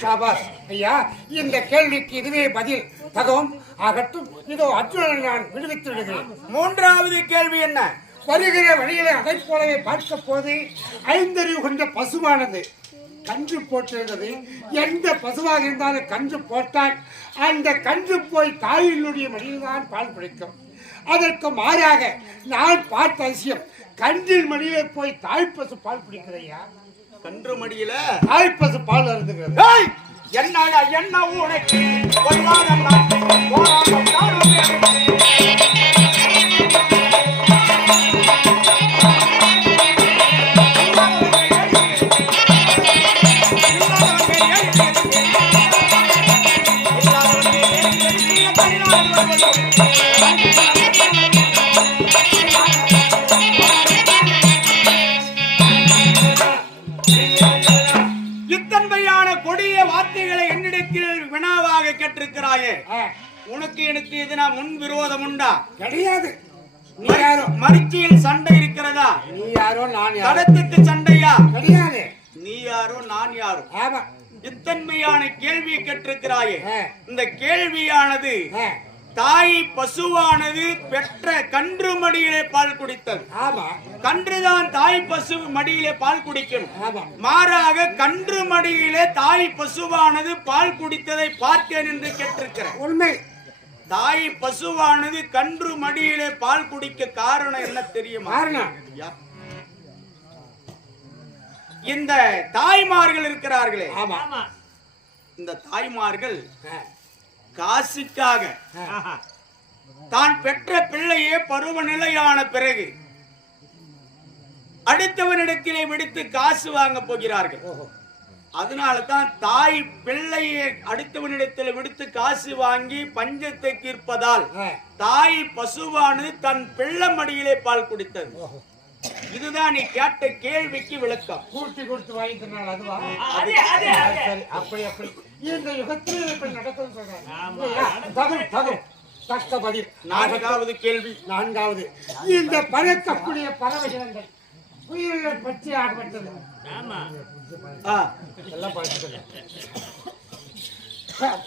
ஷாபாஸ் ஐயா, இந்த கேள்விக்கு இதுவே பதில் தகும். ஆகட்டும், இதோ அர்ஜுனனை நான் விடுவித்து விடுகிறேன். மூன்றாவது கேள்வி என்ன? வருகிற வழியிலே அதை போலவே பார்க்க போது ஐந்தறிவு கொண்ட பசுவானது கன்று போட்டிருந்தது. எந்த பசுவாக இருந்தாலும் கன்று போட்டால் அந்த கன்று போய் தாயினுடைய மடியில் தான் பால் பிடிக்கும். அதற்கு மாறாக நான் பார்த்த அதிசயம், கன்றின் மடியிலே போய் தாய்ப்பசு பால் பிடிக்கிறையா? கன்று மடியில தாய்ப்பசு பால் அருந்துகிறது. என்னடா என்ன உனக்கு போராட்டம் இத்தன்மையான கொடிய வார்த்தைகளை என்னிடத்தில் வினாவாக கேட்டிருக்கிறாயே, உனக்கு எனக்கு எதுனா முன் விரோதம் உண்டா? கிடையாது. நீ யாரோ மரிச்சியில் சண்டை இருக்கிறதா? நீ யாரோ நான் யாரோ. கடத்துக்கு சண்டையா? கிடையாது. நீ யாரோ நான் யாரோ. ஆமா. இத்தன்மையான கேள்வியை கேட்டிருக்கிறாயே, இந்த கேள்வியானது தாய் பசுவானது பெற்ற கன்று மடியிலே பால் குடித்தது. ஆமா. கன்றுதான் தாய் பசு மடியிலே பால் குடிக்கணும். ஆமா. மாறாக கன்று மடியிலே தாய் பசுவானது பால் குடித்ததை பார்த்தேன் என்று கேட்டிருக்கிறேன். உண்மை. தாய் பசுவானது கன்று மடியிலே பால் குடிக்க காரணம் என்ன தெரியுமா? இந்த தாய்மார்கள் இருக்கிறார்களே, இந்த தாய்மார்கள் காசுக்காக தான் பெற்ற பிள்ளையே பருவநிலையான பிறகு அடுத்தவனிடத்திலே விடுத்து காசு வாங்க போகிறார்கள். அதனால தான் தாய் பிள்ளையை அடுத்தவனிடத்தில் விடுத்து காசு வாங்கி பஞ்சத்தை தீர்ப்பதால் தாய் பசுவானது தன் பிள்ளை மடியிலே பால் குடித்தது. இதுதான் நீ கேட்ட கேள்விக்கு விளக்கம். கூட்டி கொடுத்து வாங்கிட்டனால அதுவா? அப்படி அப்படி இந்த யுகத்தில் இப்படி நடக்கும் சொல்றேன். தக்க பதில். நான்காவது கேள்வி. நான்காவது, இந்த பறக்கக்கூடிய பறவைகள் உயிர்கள் பற்றி ஆகப்பட்டது.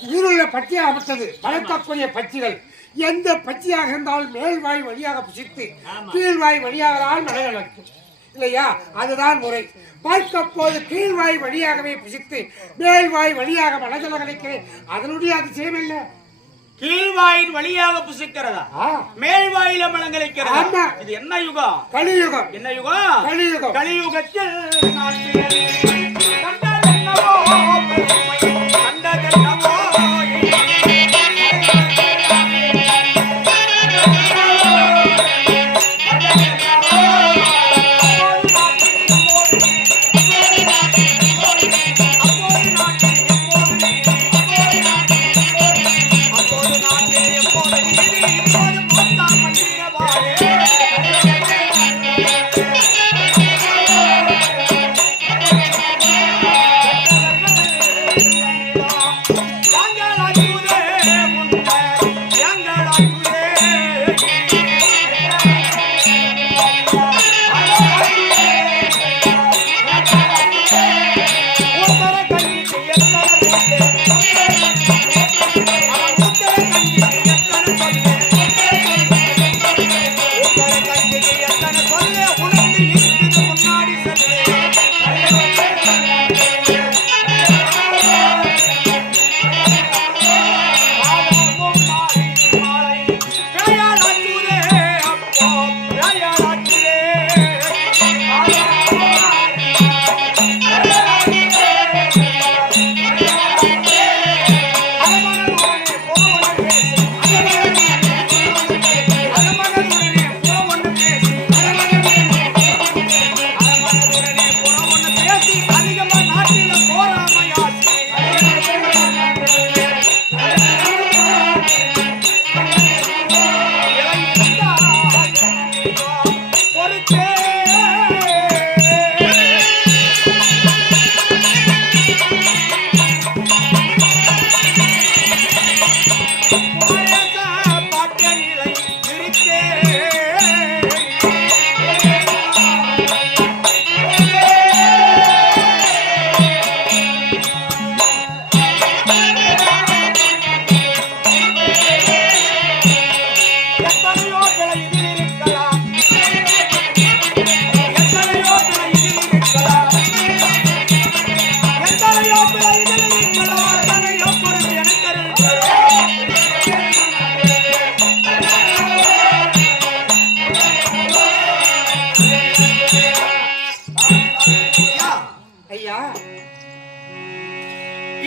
உயிருள்ள பற்றியாகப்பட்டது. பறக்கக்கூடிய பட்சிகள் எந்த பட்சியாக இருந்தாலும் மேல்வாய் வழியாக புசித்து கீழ்வாய் வழியாக தான் நடைநடக்கும் இல்லையா? அதுதான் முறை. பார்க்க போது கீழ்வாய் வழியாகவே புசித்து மேல்வாய் வழியாக மனதில் கிடைக்கிறேன். அதனுடைய அதிசயம் என்ன? கீழ்வாயின் வழியாக புசிக்கிறதா, மேல்வாயில மலங்களைக்கிறதா? இது என்ன யுகம்? கலியுகம். என்ன யுகம்? கலியுகம். கலியுகத்தில்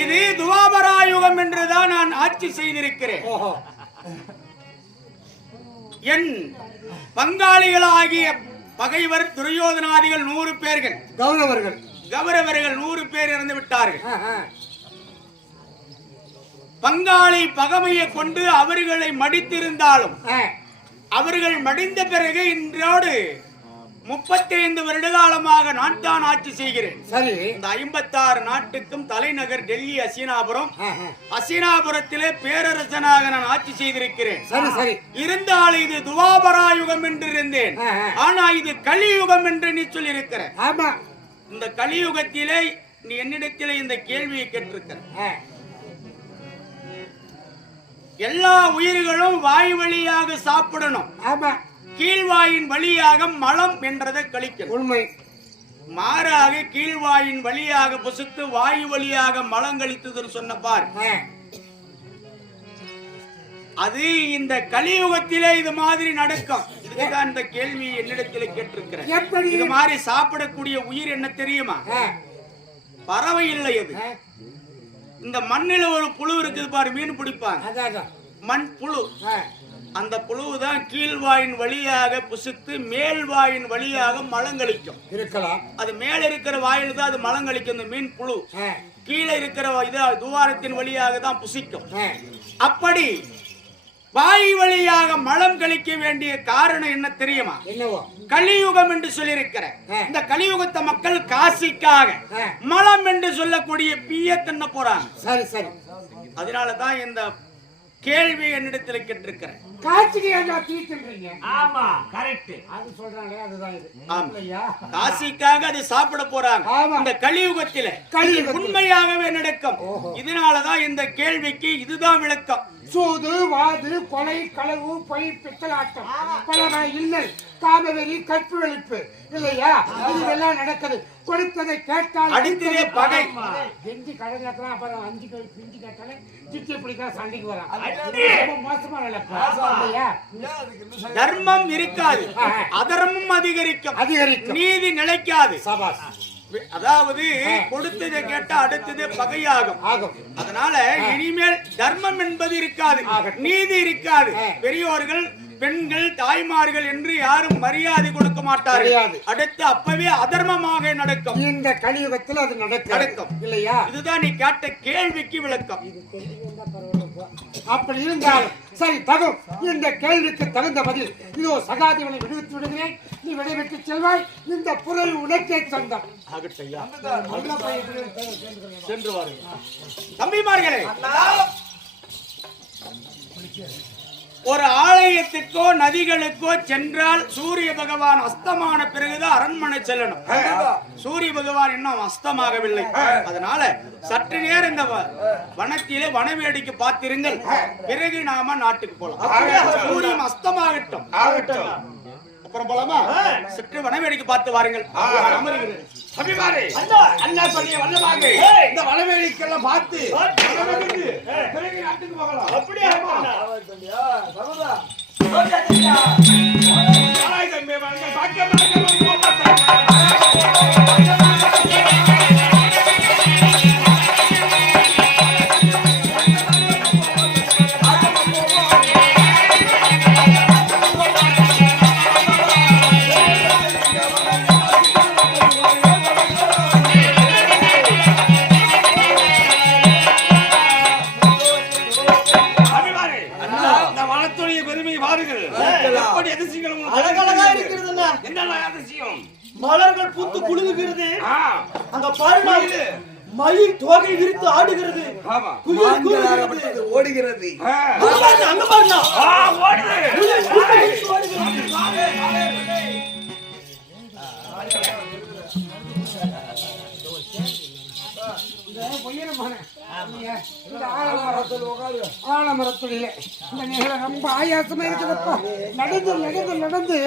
இது துவாபராயுகம் என்றுதான் நான் ஆட்சி செய்திருக்கிறேன். என் பங்காளிகளாகிய பகைவர் துரியோதனாதிகள் 100 பேர்கள், கௌரவர்கள் 100 பேர் இறந்து விட்டார்கள். பங்காளி பகைமையை கொண்டு அவர்களை மடித்திருந்தாலும் அவர்கள் மடிந்த பிறகு இன்றோடு 35 வருட காலமாக நான் தான் ஆட்சி செய்கிறேன். சரி, இந்த 56 நாட்டுக்கும் தலைநகர் டெல்லி அசினாபுரம். அசினாபுரத்திலே பேரரசனாக நான் ஆட்சி செய்திருக்கிறேன். சரி சரி, இருந்தாலும் இது துவாபராயுகம் என்று இருந்தேன். ஆனா இது கலியுகம் என்று நீ சொல்லி இருக்கிற. ஆமா, இந்த கலியுகத்திலே நீ என்னிடத்திலே இந்த கேள்வியை கேட்டிருக்கிற. எல்லா உயிர்களும் வாய் வழியாக சாப்பிடணும். ஆமா, கீழ்வாயின் வழியாக மலம் என்றதை கழிக்கணும். உண்மை. மாறாக கீழ்வாயின் வழியாக புசுத்து வாயு வழியாக மலம் கழித்தது சொன்ன பார். அது இந்த கலியுகத்திலே இது மாதிரி நடக்கும். இதுதான் இந்த கேள்வி என்னிடத்திலே கேட்டிருக்கிறேன். இது மாதிரி சாப்பிடக்கூடிய உயிர் என்ன தெரியுமா? பறவை இல்லை. அது இந்த மண்ணில ஒரு புழு இருக்குது பாரு, மீன் பிடிப்பாங்க, மண் புழு. அந்த புழுதான் கீழ்வாயின் வழியாக புசித்து மேல்வாயின் வழியாக மலங்கழிக்கும். இருக்கலாம். அது மேல இருக்கிற வாயில் தான் அது மலங்கழிக்கும். இந்த மீன் புழு கீழே இருக்கிற துவாரத்தின் வழியாக தான் புசிக்கும். அப்படி வாய் வழியாக மலம் கழிக்க வேண்டிய காரணம் என்ன தெரியுமா? கலியுகம் என்று சொல்லியிருக்கிற இந்த கலியுகத்தை மக்கள் காசிக்காக மலம் என்று சொல்லக்கூடிய பிய தின்ன போறாங்க. சரி சரி, அதனாலதான் இந்த கேள்வி என்னிடத்தில் கேட்டிருக்கிறேன். காசிக்காக அது சாப்பிட போறாங்க இந்த கலியுகத்தில. உண்மையாகவே நடக்கும். இதனாலதான் இந்த கேள்விக்கு இதுதான் விளக்கம். சூது, வாது, கொலை, களவு, பொய், பித்தலாட்டம், பலவகை இன்னல், காமவெறி, கற்பழிப்பு இல்லையா, இதெல்லாம் நடக்குது. கொடுத்ததை கேட்டால் அடித்ததே பகை. கெஞ்சி கடங்காத்தான், அப்புறம் 5 பிஞ்சு கேட்டாலே சித்தி பிடிக்க சண்டைக்கு வரான். மோசமா தர்மம் இருக்காது, அதர்மம் அதிகரிக்கும், நீதி நிலைக்காது. அதாவது கொடுத்ததை கேட்டா அடுத்தது பகையாகும். அதனால இனிமேல் தர்மம் என்பது இருக்காது, நீதி இருக்காது. பெரியோர்கள், பெண்கள், தாய்மார்கள் என்று யாரும் மரியாதை கொடுக்க மாட்டார்கள். அடுத்து அப்பவே அதர்மமாக நடக்கும். இந்த கலியுகத்தில் அது நடக்கும் இல்லையா? இதுதான் நீ கேட்ட கேள்விக்கு விளக்கம். அப்படி இருந்தாலும் சரி, தகும். இந்த கேள்விக்கு தகுந்த பதில் இதோ சகாதேவனை விடுவித்து விடுகிறேன். நீ விடைபெற்று செல்வாய். இந்த புறல் உனக்கே சொந்தம். சென்று வாருங்கள் தம்பிமார்களே. ஒரு ஆலயத்துக்கோ நதிகளுக்கோ சென்றால் சூரிய பகவான் அஸ்தமான பிறகுதான் அரண்மனை செல்லணும். சூரிய பகவான் இன்னும் அஸ்தமாகவில்லை. அதனால சற்று நேரம் இந்த வனத்திலே வனவேடிக்கை பார்த்திருங்கள். பிறகு நாம நாட்டுக்கு போலாம். சூரியன் அஸ்தமாகட்டும். அப்புறம் போலாமா? சற்று வனவேடிக்கை பார்த்து வாருங்கள். அண்ணா சொல்லிய வல்லமாக இந்த வனவேடிக்கையெல்லாம் பார்த்து பிறகு நாட்டுக்கு போகலாம். அப்படியே மலர்கள் பூத்து குலுங்குகிறது. அங்க பாருங்க, மயில் தோகை விரித்து ஆடுகிறது. ஓடுகிறது. அங்க பாருங்க, ஆலமரத்துடைய இந்த நிகழ ரொம்ப ஆயாசமா இருக்குதுப்பா. நடந்து நடந்து நடந்து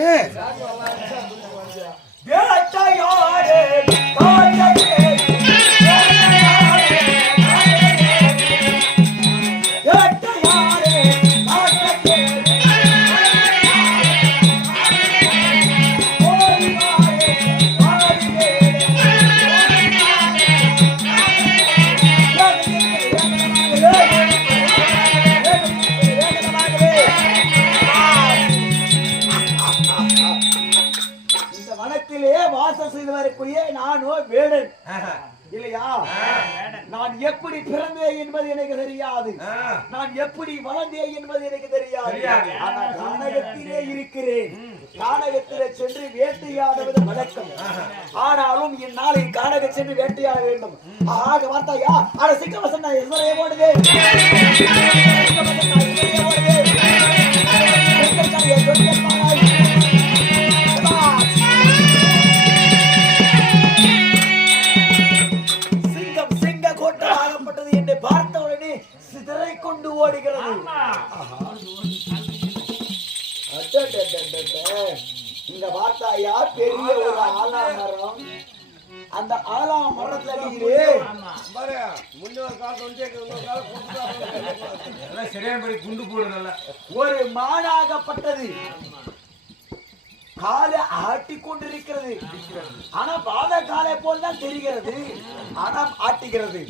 வேட்டையாடு இருக்கக்கூடிய நானோ வேடன் இல்லையா? நான் எப்படி பிறந்தேன் என்பது எனக்கு தெரியாது, நான் எப்படி வளர்ந்தேன் என்பது எனக்கு தெரியாது. ஆனால் கானகத்திலே இருக்கிறேன். கானகத்திலே சென்று வேட்டையாடுவது வழக்கம். ஆனாலும் இந்நாளை கானக சென்று வேட்டையாட வேண்டும். ஆக வார்த்தையா அட சிக்கவசன் நான் எதிரே ஓடுதே, பார்த்தவுடனே சிதறை கொண்டு ஓடுகிறது. இந்த வார்த்தையா பெரிய ஒரு ஆலாமரம். அந்த ஆலாமரத்துல அடிக்கிறே ஒரு மானாகப்பட்டது காலை ஆட்டி கொண்டிருக்கிறது. ஆனா பாத காலை போல் தான் தெரிகிறது, ஆனா ஆட்டுகிறது.